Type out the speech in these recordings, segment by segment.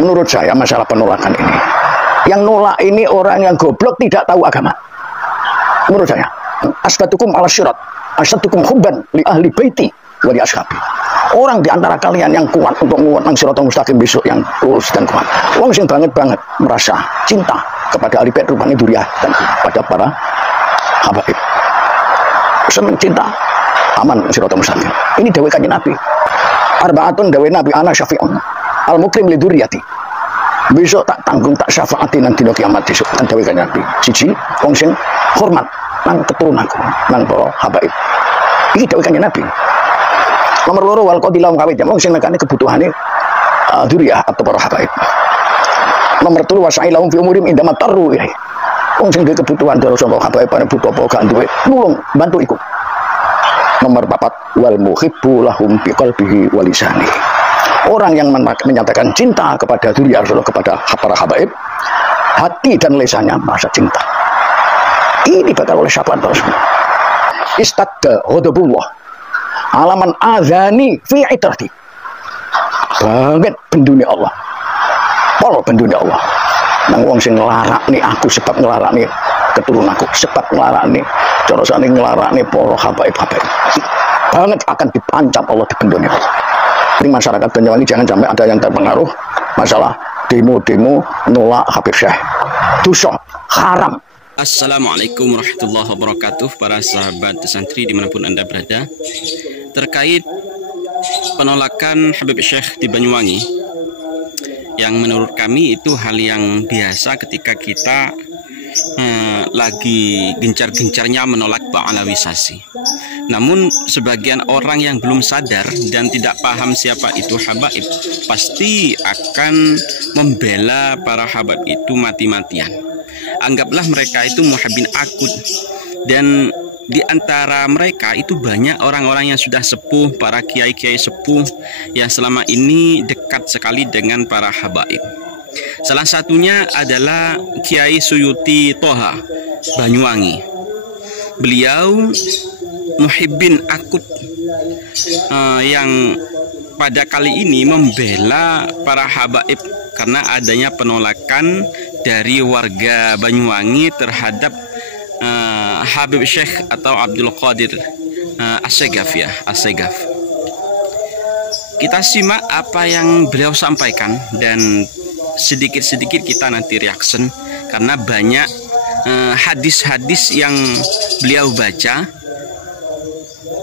Menurut saya masalah penolakan ini, yang nolak ini orang yang goblok tidak tahu agama. Menurut saya, asbatukum ala syirat, asbatukum hubban li ahli baiti wa li ashabi. Orang di antara kalian yang kuat untuk menguatkan siratal mustaqim besok yang lurus dan kuat. Wong sing banget merasa cinta kepada ahli bait rupane duriah dan pada para habaib. Senang cinta aman siratal mustaqim. Ini dawuh Kanjeng Nabi. Arbaatun dawuh Nabi ana syafi'un al mukrim li duriyati. Besok tak tanggung tak syafaati nang dina kiamat besok kan dawuh Kanjeng Nabi. Siji wong sing hormat nang keturunanku nang para habaib. Iki dawuh Kanjeng Nabi. Nomor loro wal qadilam kawit wong sing nekane kebutuhane duriyah atau para habaib. Nomor 3 wasailahum fi umurim indama tarru ilahi. Wong sing duwe kebutuhan terus sapa habaib pane butuh apa gak duwe nulung bantu iku. Nomor 4 wal muhibbu lahum bi qalbihi wa lisani. Orang yang menyatakan cinta kepada duriyah Rasulullah kepada para habaib, hati dan lisannya merasa cinta. Ini bakal oleh syafaat Rasulullah. Istadda ghadabullah alaman azani fi itrati. Banget pendunia Allah. Pol pendunia Allah. Nang wong sing nglarakne aku sebab nglarakne keturunanku, sebab nglarakne cara sane nglarakne para habaib-habaib. Banget akan dipancap Allah di pendunia Allah. Ini masyarakat Banyuwangi jangan sampai ada yang terpengaruh masalah demo-demo nolak Habib Syekh. Dosa, haram. Assalamualaikum warahmatullahi wabarakatuh, para sahabat santri dimanapun Anda berada. Terkait penolakan Habib Syekh di Banyuwangi, yang menurut kami itu hal yang biasa ketika kita lagi gencar-gencarnya menolak ba'alawisasi. Namun sebagian orang yang belum sadar dan tidak paham siapa itu habaib pasti akan membela para habaib itu mati-matian. Anggaplah mereka itu muhibbin akut, dan di antara mereka itu banyak orang-orang yang sudah sepuh, para kiai-kiai sepuh yang selama ini dekat sekali dengan para habaib. Salah satunya adalah Kiai Suyuti Toha Banyuwangi. Beliau muhibbin akut yang pada kali ini membela para habaib karena adanya penolakan dari warga Banyuwangi terhadap Habib Syekh atau Abdul Qadir As-Segaf ya, As-Segaf. Kita simak apa yang beliau sampaikan dan sedikit-sedikit kita nanti reaction karena banyak hadis-hadis yang beliau baca.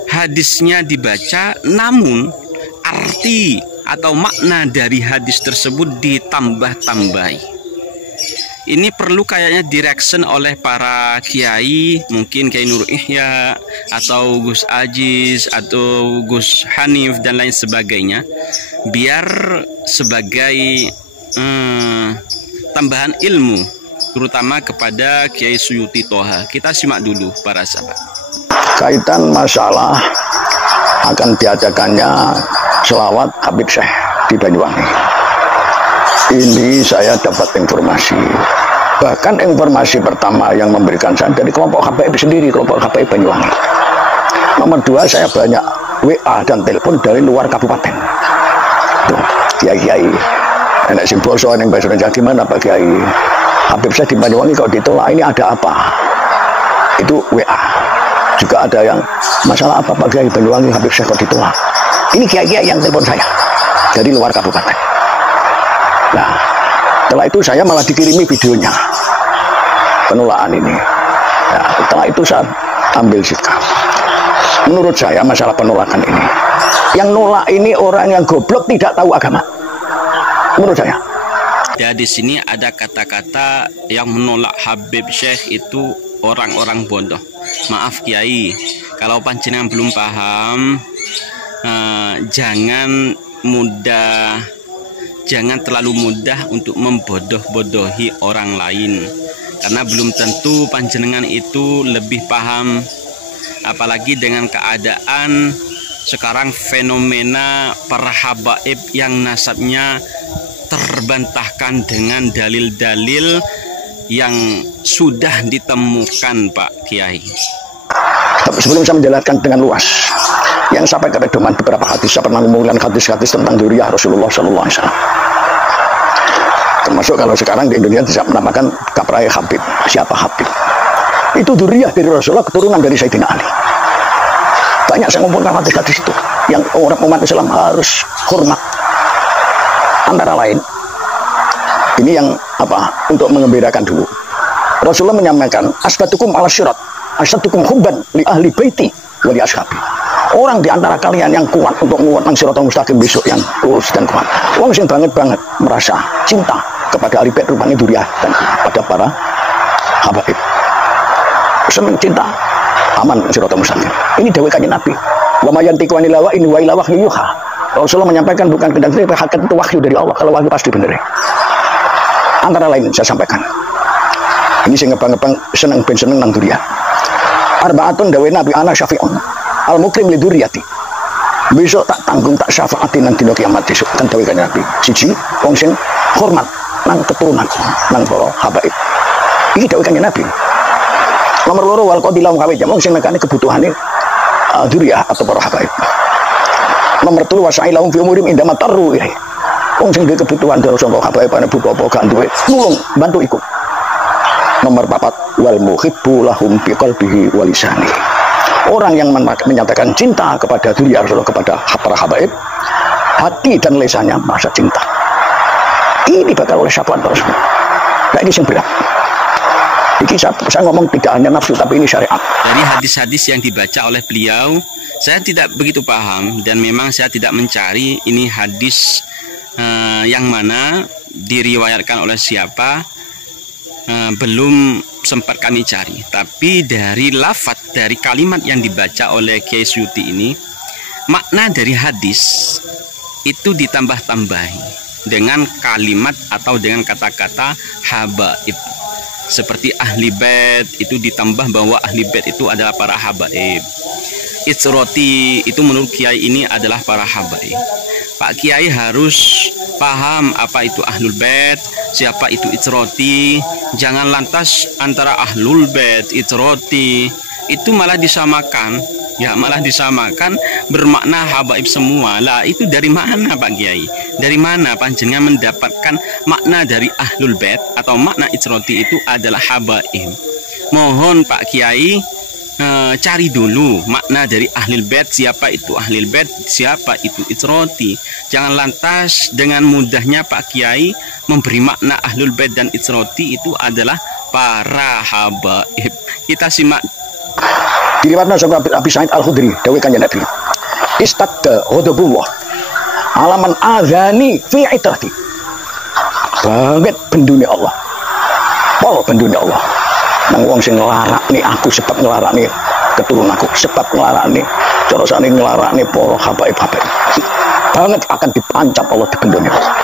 Hadisnya dibaca namun arti atau makna dari hadis tersebut ditambah-tambahi. Ini perlu kayaknya direction oleh para kiai, mungkin Kiai Nur Ihya atau Gus Aziz atau Gus Hanif dan lain sebagainya, biar sebagai tambahan ilmu terutama kepada Kiai Suyuti Toha. Kita simak dulu para sahabat. Kaitan masalah akan diadakannya selawat Habib Syekh di Banyuwangi. Ini saya dapat informasi. Bahkan informasi pertama yang memberikan saya dari kelompok habaib sendiri, kelompok habaib Banyuwangi. Nomor 2, saya banyak WA dan telepon dari luar kabupaten. Tuh, kiai-kiai. Enak sing boso ning Banyuwangi gimana Pak Kiai? Habib Syekh di Banyuwangi kalau ditolak ini ada apa? Itu WA. Juga ada yang masalah apa Pak Kiai Banyuwangi Habib Syekh kok ditolak? Ini kiai-kiai yang telepon saya dari luar kabupaten. Nah, setelah itu saya malah dikirimi videonya penolakan ini. Nah, setelah itu saya ambil sikap. Menurut saya masalah penolakan ini, yang nolak ini orang yang goblok tidak tahu agama. Menurut saya. Ya, di sini ada kata-kata yang menolak Habib Syekh itu orang-orang bodoh. Maaf Kiai, kalau panjenengan belum paham, jangan terlalu mudah untuk membodoh-bodohi orang lain, karena belum tentu panjenengan itu lebih paham, apalagi dengan keadaan sekarang fenomena para habaib yang nasabnya terbantahkan dengan dalil-dalil yang sudah ditemukan Pak Kiai. Tapi sebelum saya menjelaskan dengan luas, yang sampai ke pedoman beberapa hadis, saya pernah mengumpulkan hadis-hadis tentang duriyah Rasulullah SAW. Termasuk kalau sekarang di Indonesia bisa menamakan Kaprai Habib. Siapa Habib? Itu dzurriyyah dari Rasulullah, keturunan dari Sayyidina Ali. Banyak saya ngumpulkan hadis-hadis itu yang orang umat Islam harus hormat. Antara lain, ini yang untuk mengembirakan dulu. Rasulullah menyampaikan, asbadukum ala syirat, asbadukum hubban li ahli baiti wa li ashabi. Orang di antara kalian yang kuat untuk menguatkan Shiratal Mustaqim besok, yang lurus dan kuat. Orang yang banget merasa cinta kepada ahli bait rupanya dzurriyyah dan pada para habaib. Senang cinta aman Shiratal Mustaqim. Ini dawuh kanjeng Nabi. Wa may yantiqu anil hawa in huwa illa wahyun yuha. Rasulullah menyampaikan bukan kendang sendiri, hakikat itu wahyu dari Allah. Kalau wahyu pasti benar. Antara lain saya sampaikan. Ini saya ngebang-ngebang seneng nang dzurriyyah. Arba'atun dawuh Nabi ana syafi'un al mukrim li dzurriyyati. Besok tak tanggung tak syafaatin nang dina kiamat besok. Kan dawuh kanjeng Nabi. Siji wong sing hormat nang keturunan nang para habaib. Iki dawuh kanjeng Nabi. Nomor loro wal qadilam kawit wong sing nekane kebutuhane dzurriyyah atau para habaib. Nomor 3 wasailahum fi umurim inda matarru ilaih. Wong sing duwe kebutuhan terus sangka habaib ana buka apa gak duwe nulung bantu ikut. Nomor 4 wal muhibbu lahum bi qalbihi wa lisanihi. Orang yang menyatakan cinta kepada dzurriyyah Rasulullah, kepada para habaib, hati dan lisannya merasa cinta. Ini bakal oleh syafaat Rasulullah. Nah, ini yang berat. Ini saya ngomong tidak hanya nafsu, tapi ini syariat. Dari hadis-hadis yang dibaca oleh beliau, saya tidak begitu paham dan memang saya tidak mencari ini hadis yang mana diriwayatkan oleh siapa, belum sempat kami cari. Tapi dari lafaz, dari kalimat yang dibaca oleh Kiai Suyuti ini, makna dari hadis itu ditambah-tambahi dengan kalimat atau dengan kata-kata habaib. Seperti ahli bait itu ditambah bahwa ahli bait itu adalah para habaib. Itsroti itu menurut Kiai ini adalah para habaib. Pak Kiai harus paham apa itu ahlul bait, siapa itu itsroti. Jangan lantas antara ahlul bait, itsroti itu malah disamakan. Ya, malah disamakan bermakna habaib semua. Lah, itu dari mana Pak Kiai? Dari mana panjenengan mendapatkan makna dari ahlul bait atau makna itsroti itu adalah habaib? Mohon Pak Kiai cari dulu makna dari ahlul bait, siapa itu ahlul bait, siapa itu itsroti. Jangan lantas dengan mudahnya Pak Kiai memberi makna ahlul bait dan itsroti itu adalah para habaib. Kita simak. Diriwayatkan sama Abi Sa'id Al-Khudri, dawuh kanjeng Nabi. Istadda ghadabullah alaman azani fi itrati. Banget bendune Allah. Apa bendune Allah? Nang wong sing nglarakne aku sebab nglarakne keturunanku, sebab nglarakne cara sane nglarakne para habaib-habaib. Banget akan dipancap Allah di bendune Allah.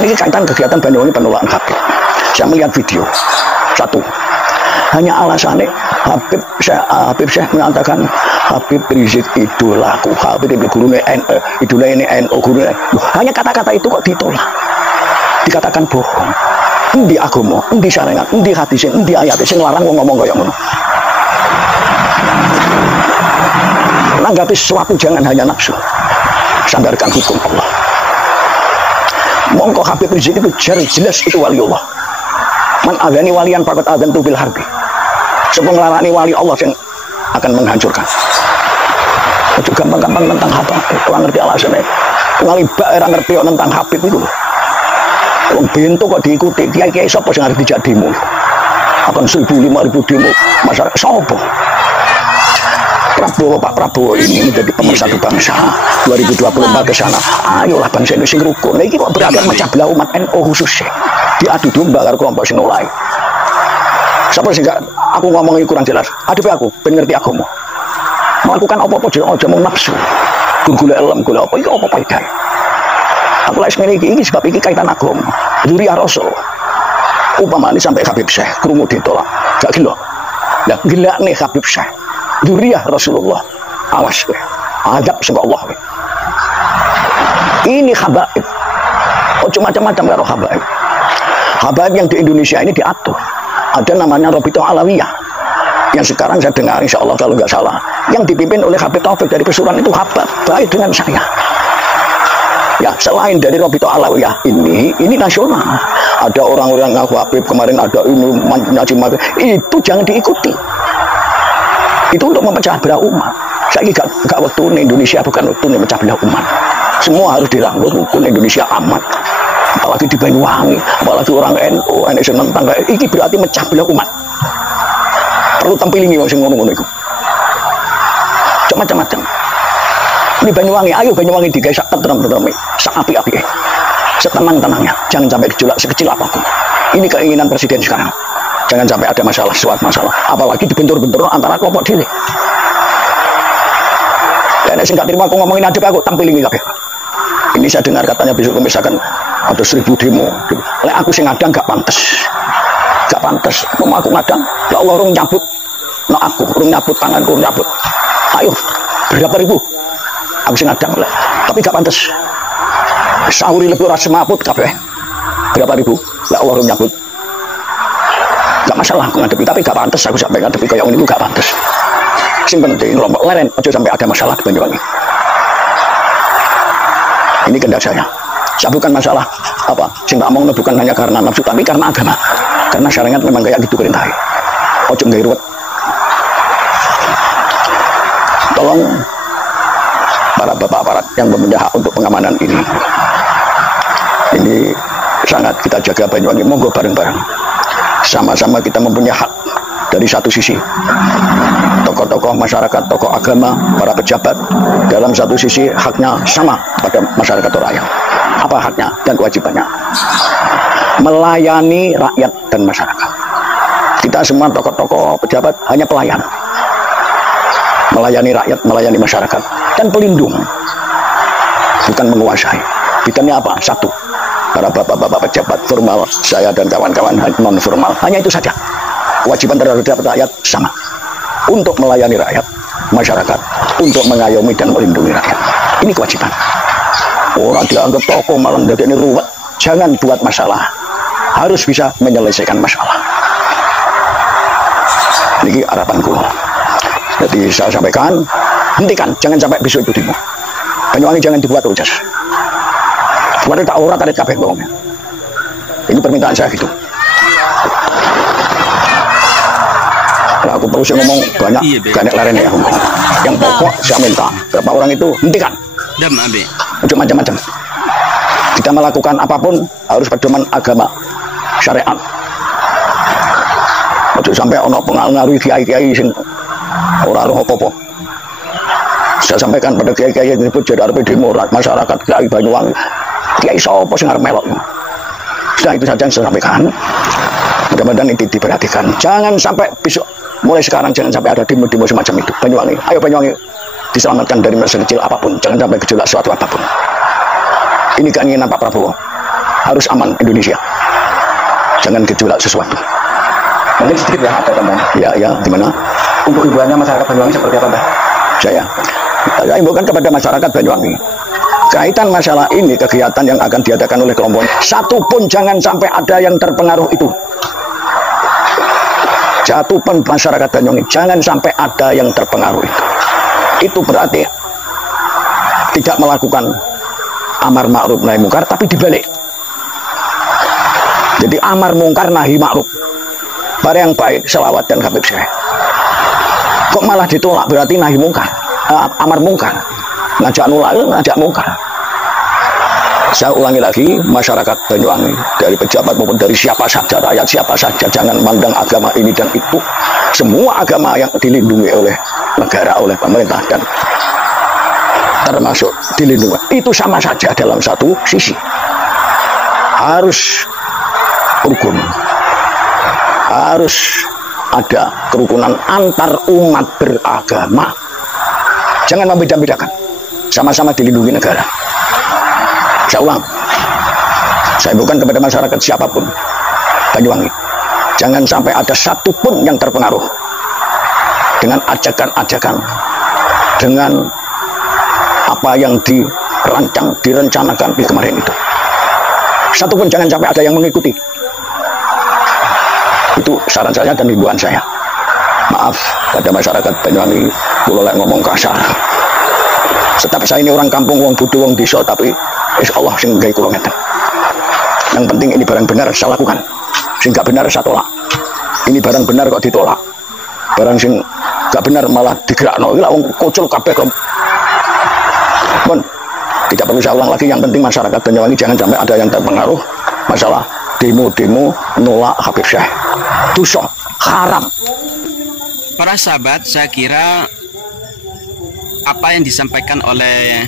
Ini kaitan kegiatan Banyuwangi penolakan Habib. Saya melihat video. Satu, hanya alasannya Habib Syekh mengatakan Habib Rizik idolaku, Habib itu gurunya NU, idola ini NU gurunya. Hanya kata-kata itu kok ditolak, dikatakan bohong. Endi agama, endi syariat, endi hadis, endi ayat sing larang wong ngomong kaya ngono. Nanggapi sesuatu jangan hanya nafsu, sandarkan hukum Allah. Mongko Habib Rizik itu jelas itu waliullah. Man adani walian faqad adantu bil harbi. Sebelum ngelarani wali Allah yang akan menghancurkan. Itu gampang-gampang tentang apa? Orang ngerti alasannya. Ngalibak orang ngerti tentang Habib itu. Orang bentuk kok diikuti. Kiai-kiai siapa yang harus dijak demo? Akan 1.000, 5.000 demo. Masyarakat siapa? Prabowo, Pak Prabowo ini menjadi pemersatu bangsa 2024 ke sana. Ayolah bangsa Indonesia rukun. Nah, ini kok berakhir macam belah umat NU khususnya. Diadu domba karo kelompok sing nolai. Siapa sih gak aku ngomongin kurang jelas? Aduh aku, ben ngerti aku mau melakukan apa-apa aja mau nafsu. Gula elem, gula apa? Ini apa-apa itu? Aku lagi ini sebab ini kaitan agama. Dzurriyyah Rasul. Upama ini sampai Habib Syekh krungu ditolak. Gak gila. Lah gila nih Habib Syekh. Dzurriyyah Rasulullah. Awas kowe. Adab saka Allah kowe. Ini habaib. Oh macam-macam karo habaib. Habaib yang di Indonesia ini diatur. Ada namanya Robito Alawiyah yang sekarang saya dengar insya Allah kalau nggak salah yang dipimpin oleh Habib Taufik dari Pesuruan itu habaib baik dengan saya. Ya selain dari Robito Alawiyah ini nasional Ada orang-orang ngaku Habib kemarin, ada ini itu jangan diikuti. Itu untuk memecah belah umat. Saya ini gak waktu Indonesia, bukan waktu memecah belah umat. Semua harus dirangkul rukun Indonesia aman. Apalagi di Banyuwangi, apalagi orang NU, NSN tentang ini berarti mecah belah umat. Perlu tampilingi wong sing ngono-ngono iku. Macam-macam. Ini Banyuwangi, ayo Banyuwangi digawe sak tentrem-tentreme, sak apik-apike. Setenang-tenangnya, jangan sampai gejolak sekecil apapun. Ini keinginan presiden sekarang. Jangan sampai ada masalah, suatu masalah. Apalagi dibentur-bentur antara kelompok dhewe. Dan saya nggak terima aku ngomongin adep aku tampilingi kabeh. Ini saya dengar katanya besok misalkan ada 1000 demo. Lek aku sing ngadang gak pantes. Gak pantes. Mau aku ngadang, ya Allah urung nyabut. No aku urung nyabut tanganku urung nyabut. Ayo, berapa ribu? Aku sing ngadang lah. Tapi gak pantes. Sahuri lebih ora semaput kabeh. Berapa ribu? Ya Allah urung nyabut. Gak masalah aku ngadepi, tapi gak pantes aku sampai ngadepi kayak ini gak pantes. Sing penting kelompok leren aja sampai ada masalah di Banyuwangi. Ini kehendak saya. Saya bukan masalah apa sing tak omongno bukan hanya karena nafsu tapi karena agama. Karena syariat memang kayak gitu perintahe. Ojo nggawe ruwet. Tolong para bapak aparat yang mempunyai hak untuk pengamanan ini. Ini sangat kita jaga Banyuwangi, monggo bareng-bareng. Sama-sama kita mempunyai hak. Dari satu sisi tokoh-tokoh masyarakat, tokoh agama, para pejabat dalam satu sisi haknya sama pada masyarakat rakyat. Apa haknya dan kewajibannya? Melayani rakyat dan masyarakat. Kita semua tokoh-tokoh pejabat hanya pelayan, melayani rakyat, melayani masyarakat dan pelindung, bukan menguasai. Bidangnya apa? Satu, para bapak-bapak pejabat formal, saya dan kawan-kawan non formal, hanya itu saja. Kewajiban terhadap rakyat sama, untuk melayani rakyat, masyarakat, untuk mengayomi dan melindungi rakyat. Ini kewajiban. Orang dianggap tokoh malah jadi ini ruwet. Jangan buat masalah, harus bisa menyelesaikan masalah. Ini harapanku. Jadi saya sampaikan, hentikan, jangan sampai besok itu demo. Banyuwangi jangan dibuat rujas. Buat tak ora tarik kabeh bohongnya. Ini permintaan saya gitu. Kalau aku terus ngomong banyak, banyak larennya ya. Yang pokok saya minta berapa orang itu hentikan. Udah macam-macam. Kita melakukan apapun harus pedoman agama syariat. Udah sampai ono pengaruh kiai-kiai sing ora roh apa-apa. Saya sampaikan pada kiai-kiai yang disebut jadi arep demo masyarakat kiai Banyuwangi. Kiai sapa sing arep melok. Sudah itu saja yang saya sampaikan. Mudah-mudahan itu diperhatikan. Jangan sampai besok, mulai sekarang jangan sampai ada demo-demo semacam itu. Banyuwangi, ayo Banyuwangi diselamatkan dari masa kecil apapun. Jangan sampai gejolak suatu apapun. Ini keinginan Pak Prabowo. Harus aman Indonesia. Jangan gejolak sesuatu. Mungkin sedikit ya ada tambahan. Ya, gimana? Untuk hiburannya masyarakat Banyuwangi seperti apa, Mbak? Saya himbaukan kepada masyarakat Banyuwangi. Kaitan masalah ini, kegiatan yang akan diadakan oleh kelompok satu pun jangan sampai ada yang terpengaruh itu. Satu pun masyarakat Banyuwangi jangan sampai ada yang terpengaruh itu. Itu berarti tidak melakukan amar ma'ruf nahi mungkar, tapi dibalik. Jadi amar mungkar nahi ma'ruf. Pada yang baik, selawat dan Habib Syekh. Kok malah ditolak berarti nahi mungkar, amar mungkar. Ngajak nolak, ngajak mungkar. Saya ulangi lagi, masyarakat Banyuwangi dari pejabat maupun dari siapa saja, rakyat siapa saja, jangan mandang agama ini dan itu. Semua agama yang dilindungi oleh negara, oleh pemerintah dan termasuk dilindungi itu sama saja dalam satu sisi. Harus rukun, harus ada kerukunan antar umat beragama. Jangan membeda-bedakan, sama-sama dilindungi negara. Saya ulang, saya bukan kepada masyarakat siapapun Banyuwangi, jangan sampai ada satupun yang terpengaruh dengan ajakan-ajakan, dengan apa yang dirancang, direncanakan di kemarin itu. Satupun jangan sampai ada yang mengikuti. Itu saran saya dan himbauan saya. Maaf pada masyarakat Banyuwangi kalau ngomong kasar. Tetap saya ini orang kampung, wong budu, wong desa, tapi insya Allah sing gawe kula ngeten. Yang penting ini barang benar saya lakukan. Sing gak benar saya tolak. Ini barang benar kok ditolak. Barang sing gak benar malah digerakno. Iki lak wong kocul kabeh kok. Pun tidak perlu saya ulang lagi, yang penting masyarakat Banyuwangi jangan sampai ada yang terpengaruh masalah demo-demo nolak Habib Syekh. Dosa, haram. Para sahabat, saya kira apa yang disampaikan oleh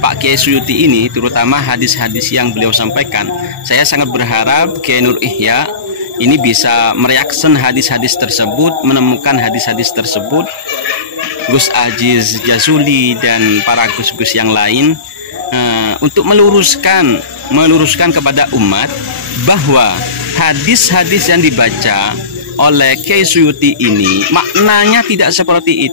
Pak Kiai Suyuti ini, terutama hadis-hadis yang beliau sampaikan, saya sangat berharap Kiai Nur Ihya ini bisa mereaksi hadis-hadis tersebut, menemukan hadis-hadis tersebut, Gus Aziz Jazuli dan para gus-gus yang lain, untuk meluruskan kepada umat bahwa hadis-hadis yang dibaca oleh Kiai Suyuti ini maknanya tidak seperti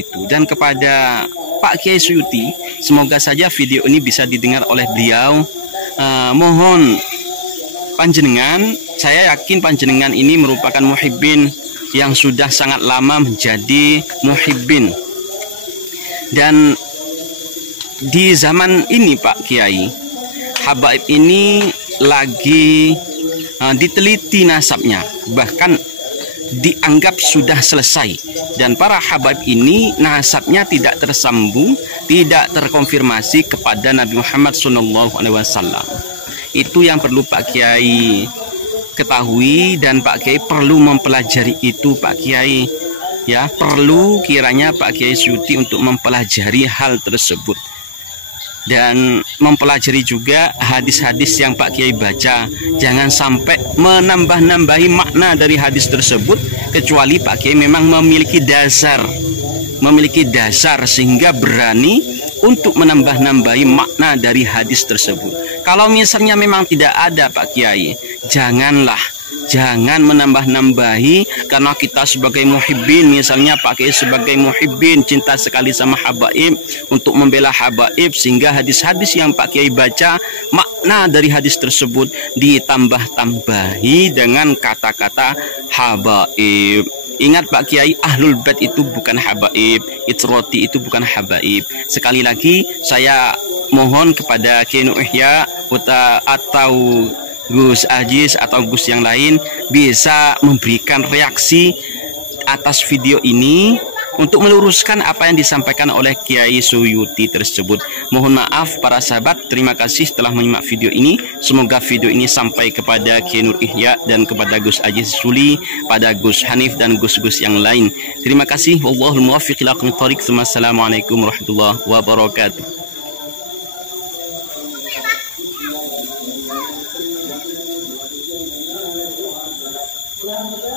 itu, dan kepada Pak Kiai Suyuti, semoga saja video ini bisa didengar oleh beliau. Mohon panjenengan, saya yakin panjenengan ini merupakan muhibbin yang sudah sangat lama menjadi muhibbin, dan di zaman ini Pak Kiai, habaib ini lagi diteliti nasabnya, bahkan dianggap sudah selesai, dan para habaib ini nasabnya tidak tersambung, tidak terkonfirmasi kepada Nabi Muhammad SAW. Itu yang perlu Pak Kiai ketahui, dan Pak Kiai perlu mempelajari itu Pak Kiai, ya, perlu kiranya Pak Kiai Suyuti untuk mempelajari hal tersebut dan mempelajari juga hadis-hadis yang Pak Kiai baca. Jangan sampai menambah-nambahi makna dari hadis tersebut, kecuali Pak Kiai memang memiliki dasar sehingga berani untuk menambah-nambahi makna dari hadis tersebut. Kalau misalnya memang tidak ada Pak Kiai, jangan menambah-nambahi, karena kita sebagai muhibbin, misalnya Pak Kiai sebagai muhibbin cinta sekali sama habaib, untuk membela habaib, sehingga hadis-hadis yang Pak Kiai baca, makna dari hadis tersebut ditambah-tambahi dengan kata-kata habaib. Ingat Pak Kiai, Ahlul Bait itu bukan habaib, Itroti itu bukan habaib. Sekali lagi saya mohon kepada Kiai Nur Ihya atau Gus Aziz atau Gus yang lain bisa memberikan reaksi atas video ini untuk meluruskan apa yang disampaikan oleh Kiai Suyuti tersebut. Mohon maaf para sahabat, terima kasih telah menyimak video ini. Semoga video ini sampai kepada Kiai Nur Ihya dan kepada Gus Aziz Suli, pada Gus Hanif dan Gus-Gus yang lain. Terima kasih. Wallahul muwaffiq ila aqwamit thoriq. Assalamualaikum warahmatullahi wabarakatuh. Selamat